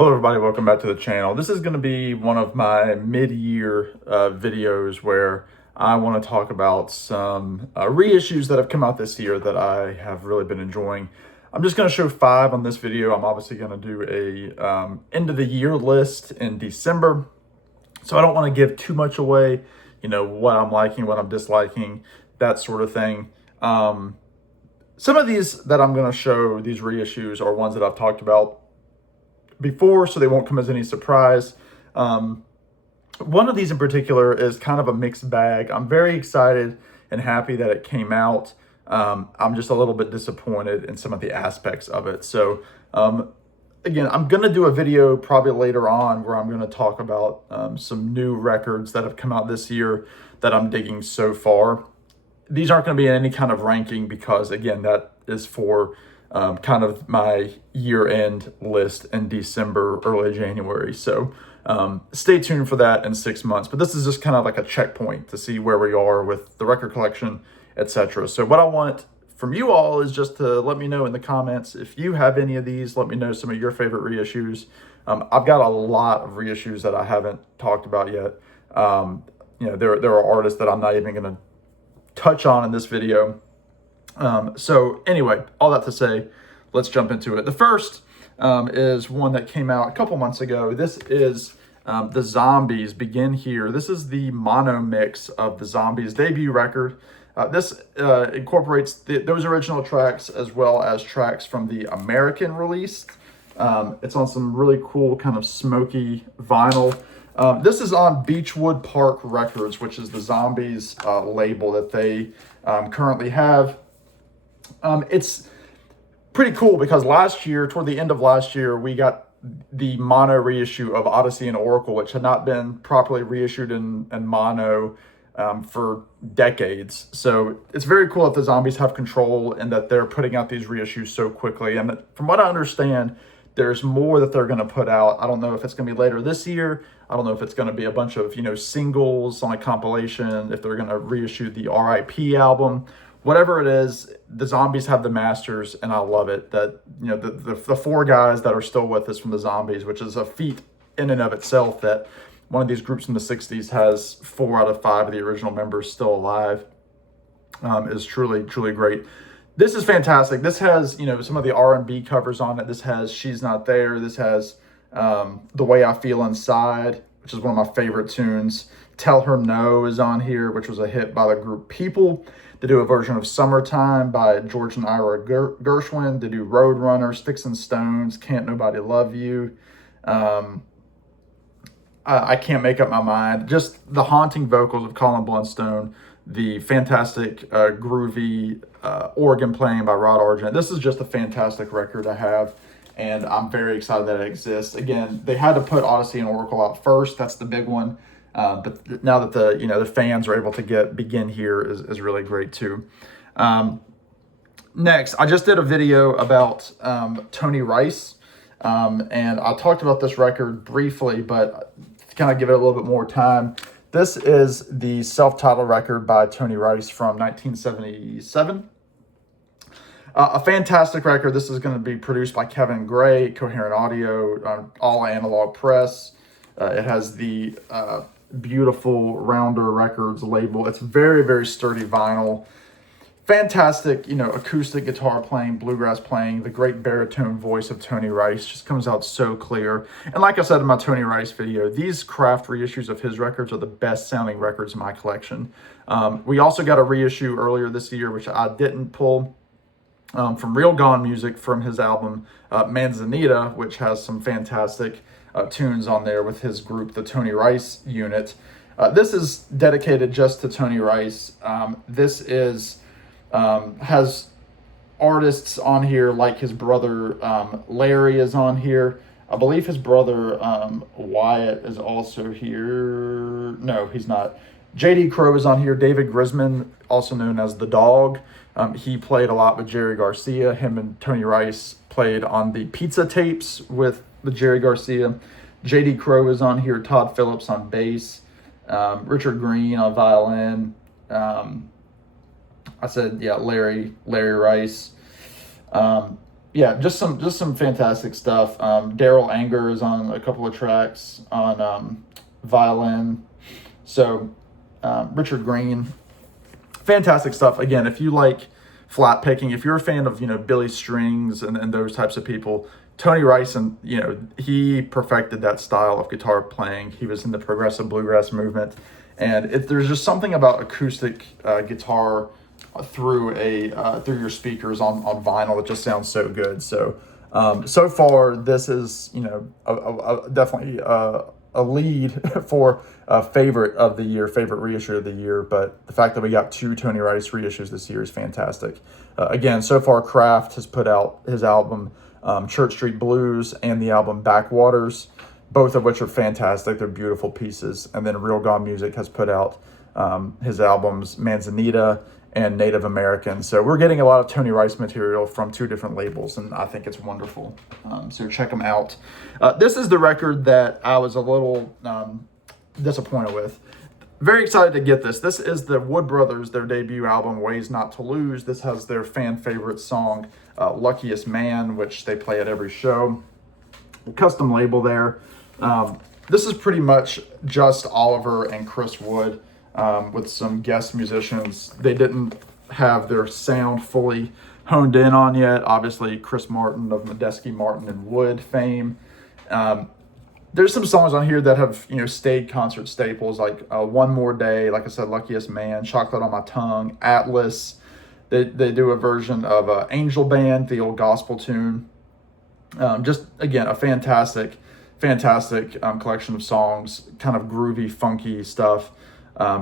Hello everybody, welcome back to the channel. This is going to be one of my mid-year videos where I want to talk about some reissues that have come out this year that I have really been enjoying. I'm just going to show 5 on this video. I'm obviously going to do a end of the year list in December. So I don't want to give too much away, what I'm liking, what I'm disliking, that sort of thing. Some of these that I'm going to show, these reissues, are ones that I've talked about before, so they won't come as any surprise. One of these in particular is kind of a mixed bag. I'm very excited and happy that it came out. I'm just a little bit disappointed in some of the aspects of it. So again, I'm going to do a video probably later on where I'm going to talk about some new records that have come out this year that I'm digging so far. These aren't going to be in any kind of ranking because, again, that is for kind of my year-end list in December, early January. So stay tuned for that in 6 months. But this is just kind of like a checkpoint to see where we are with the record collection, etc. So what I want from you all is just to let me know in the comments if you have any of these. Let me know some of your favorite reissues. I've got a lot of reissues that I haven't talked about yet. There are artists that I'm not even going to touch on in this video. So anyway, all that to say, let's jump into it. The first is one that came out a couple months ago. This is the Zombies Begin Here. This is the mono mix of the Zombies debut record. This incorporates those original tracks as well as tracks from the American release. It's on some really cool kind of smoky vinyl. This is on Beechwood Park Records, which is the Zombies label that they currently have. It's pretty cool because last year, toward the end of last year, we got the mono reissue of Odyssey and Oracle, which had not been properly reissued in mono for decades. So it's very cool that the Zombies have control and that they're putting out these reissues so quickly. And from what I understand, there's more that they're going to put out. I don't know if it's going to be later this year. I don't know if it's going to be a bunch of, singles on a compilation, if they're going to reissue the RIP album. Whatever it is, the Zombies have the masters, and I love it. That, the 4 guys that are still with us from the Zombies, which is a feat in and of itself, that one of these groups in the 60s has 4 out of 5 of the original members still alive, is truly, truly great. This is fantastic. This has, some of the R&B covers on it. This has She's Not There. This has The Way I Feel Inside, which is one of my favorite tunes. Tell Her No is on here, which was a hit by the group People. They do a version of Summertime by George and Ira Gershwin. They do Roadrunner, Sticks and Stones, Can't Nobody Love You. I can't make up my mind. Just the haunting vocals of Colin Blunstone, the fantastic groovy organ playing by Rod Argent. This is just a fantastic record to have, and I'm very excited that it exists. Again, they had to put Odyssey and Oracle out first. That's the big one. But now that the fans are able to Begin Here is really great too. Next, I just did a video about Tony Rice, and I talked about this record briefly, but to kind of give it a little bit more time, this is the self-titled record by Tony Rice from 1977. A fantastic record. This is going to be produced by Kevin Gray, Coherent Audio, All Analog Press. It has the beautiful Rounder Records label. It's very, very sturdy vinyl. Fantastic, acoustic guitar playing, bluegrass playing. The great baritone voice of Tony Rice just comes out so clear. And like I said in my Tony Rice video, these craft reissues of his records are the best sounding records in my collection. We also got a reissue earlier this year, which I didn't pull, from Real Gone Music from his album Manzanita, which has some fantastic tunes on there with his group, the Tony Rice Unit. This is dedicated just to Tony Rice. This is has artists on here like his brother Larry is on here. I believe his brother Wyatt is also here. No, he's not. J.D. Crowe is on here. David Grisman, also known as The Dog. He played a lot with Jerry Garcia. Him and Tony Rice played on the Pizza Tapes with Jerry Garcia. J.D. Crowe is on here. Todd Phillips on bass. Richard Green on violin. I said, yeah, Larry Rice. yeah, just some fantastic stuff. Daryl Anger is on a couple of tracks on violin. So Richard Green, fantastic stuff. Again, if you like flat picking, if you're a fan of Billy Strings and those types of people, Tony Rice, and he perfected that style of guitar playing. He was in the progressive bluegrass movement, and there's just something about acoustic guitar through your speakers on vinyl that just sounds so good. So so far this is definitely a lead for favorite of the year, favorite reissue of the year. But the fact that we got 2 Tony Rice reissues this year is fantastic. Again, so far Kraft has put out his album Church Street Blues and the album Backwaters, both of which are fantastic. They're beautiful pieces. And then Real Gone Music has put out his albums Manzanita and Native American. So we're getting a lot of Tony Rice material from 2 different labels, and I think it's wonderful. So check them out. This is the record that I was a little disappointed with. Very excited to get this. This is the Wood Brothers, their debut album, Ways Not to Lose. This has their fan favorite song, Luckiest Man, which they play at every show. Custom label there. This is pretty much just Oliver and Chris Wood with some guest musicians. They didn't have their sound fully honed in on yet. Obviously, Chris Martin of Medeski, Martin, and Wood fame. There's some songs on here that have stayed concert staples, like One More Day, like I said, Luckiest Man, Chocolate on My Tongue, Atlas. They do a version of Angel Band, the old gospel tune. Just again, a fantastic collection of songs, kind of groovy, funky stuff.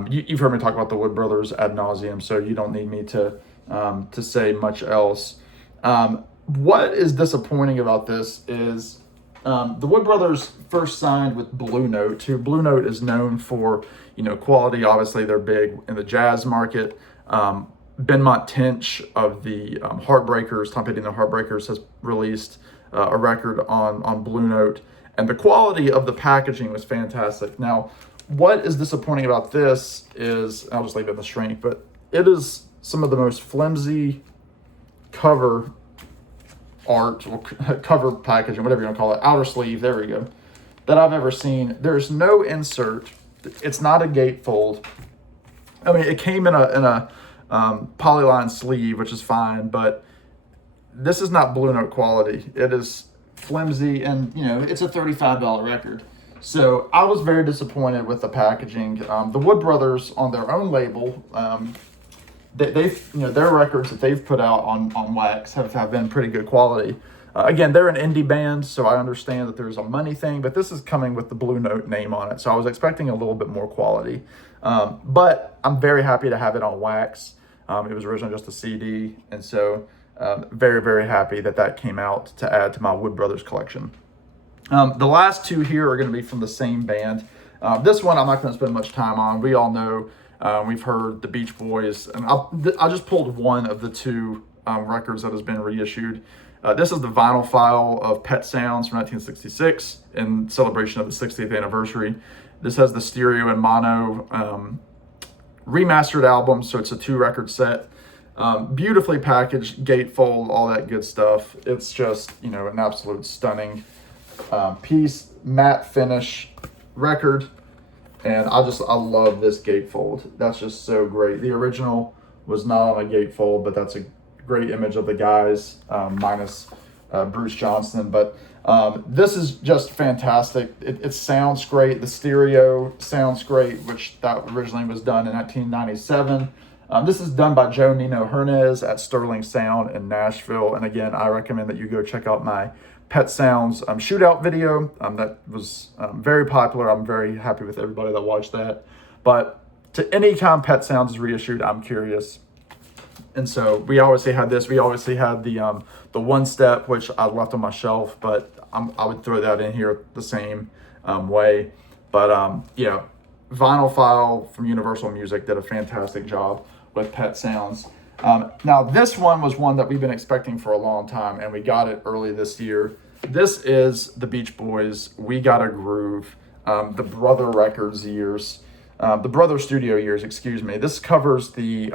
You've heard me talk about the Wood Brothers ad nauseum, so you don't need me to say much else. What is disappointing about this is the Wood Brothers first signed with Blue Note, who Blue Note is known for quality. Obviously, they're big in the jazz market. Benmont Tench of the Heartbreakers, Tom Petty and the Heartbreakers, has released a record on Blue Note, and the quality of the packaging was fantastic. Now, what is disappointing about this is, I'll just leave it in the strength, but it is some of the most flimsy cover art, or cover packaging, whatever you want to call it, outer sleeve, there we go, that I've ever seen. There's no insert. It's not a gatefold. I mean, it came in a polyline sleeve, which is fine, but this is not Blue Note quality. It is flimsy, and it's a $35 record. So I was very disappointed with the packaging. The Wood Brothers on their own label, they've their records that they've put out on wax have been pretty good quality. Again, they're an indie band, so I understand that there's a money thing, but this is coming with the Blue Note name on it, so I was expecting a little bit more quality. But I'm very happy to have it on wax. It was originally just a CD, and so very, very happy that came out to add to my Wood Brothers collection. The last 2 here are going to be from the same band. This one I'm not going to spend much time on. We all know, we've heard the Beach Boys, and I just pulled one of the 2 records that has been reissued. This is the vinyl file of Pet Sounds from 1966 in celebration of the 60th anniversary. This has the stereo and mono remastered album, so it's a 2-record set. Beautifully packaged, gatefold, all that good stuff. It's just, an absolute stunning piece, matte finish record, and I love this gatefold. That's just so great. The original was not on a gatefold, but that's a great image of the guys, minus Bruce Johnston. But this is just fantastic. It sounds great. The stereo sounds great, which that originally was done in 1997. This is done by Joe Nino Hernez at Sterling Sound in Nashville. And again, I recommend that you go check out my Pet Sounds shootout video. That was very popular. I'm very happy with everybody that watched that. But to any time Pet Sounds is reissued, I'm curious. And so we obviously had this. We obviously had the One Step, which I left on my shelf, but I would throw that in here the same way. But Vinyl File from Universal Music did a fantastic job with Pet Sounds. Now, this one was one that we've been expecting for a long time, and we got it early this year. This is the Beach Boys, We Gotta Groove, the Brother Records years, the Brother Studio years, excuse me. This covers the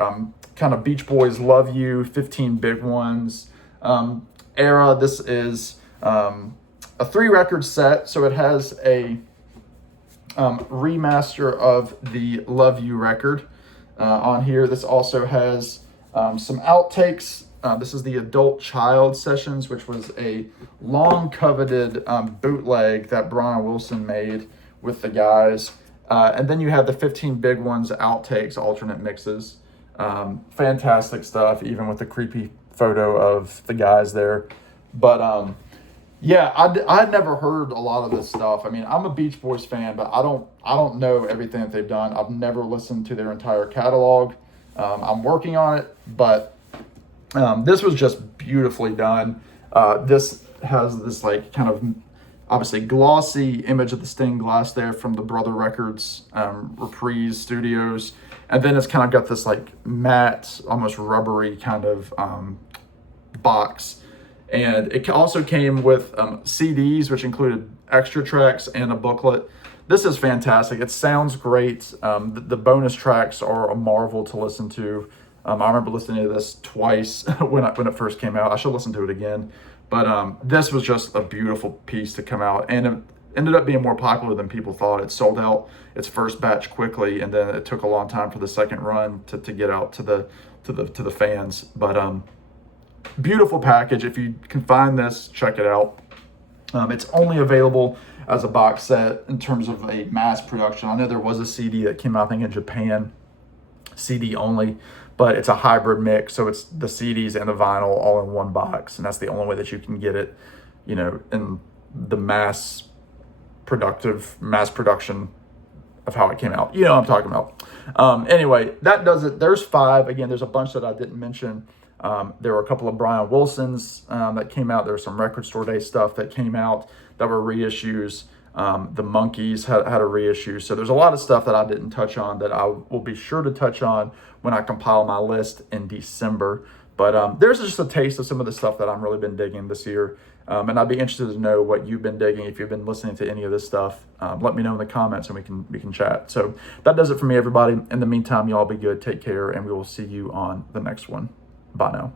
kind of Beach Boys Love You, 15 Big Ones, era. This is a 3-record set, so it has a remaster of the Love You record on here. This also has some outtakes. This is the Adult Child Sessions, which was a long coveted bootleg that Brian Wilson made with the guys. And then you have the 15 Big Ones outtakes, alternate mixes. Fantastic stuff, even with the creepy photo of the guys there. But yeah, I'd never heard a lot of this stuff. I mean, I'm a Beach Boys fan, but I don't know everything that they've done. I've never listened to their entire catalog. I'm working on it, but this was just beautifully done. This has this like kind of obviously glossy image of the stained glass there from the Brother Records Reprise Studios. And then it's kind of got this like matte, almost rubbery kind of box. And it also came with CDs, which included extra tracks and a booklet. This is fantastic. It sounds great. The bonus tracks are a marvel to listen to. I remember listening to this twice when it first came out. I should listen to it again. But this was just a beautiful piece to come out, and it ended up being more popular than people thought. It sold out its first batch quickly, and then it took a long time for the second run to get out to the fans. But beautiful package. If you can find this, check it out. It's only available as a box set in terms of a mass production. I know there was a CD that came out, I think, in Japan, CD only, but it's a hybrid mix, so it's the CDs and the vinyl all in one box, and that's the only way that you can get it, you know, in the mass production of how it came out. You know what I'm talking about. Anyway, that does it. There's 5. Again, there's a bunch that I didn't mention. There were a couple of Brian Wilsons that came out. There was some Record Store Day stuff that came out that were reissues. The Monkees had a reissue. So there's a lot of stuff that I didn't touch on that I will be sure to touch on when I compile my list in December. But there's just a taste of some of the stuff that I've really been digging this year. And I'd be interested to know what you've been digging. If you've been listening to any of this stuff, let me know in the comments and we can chat. So that does it for me, everybody. In the meantime, you all be good. Take care, and we will see you on the next one. Bye now.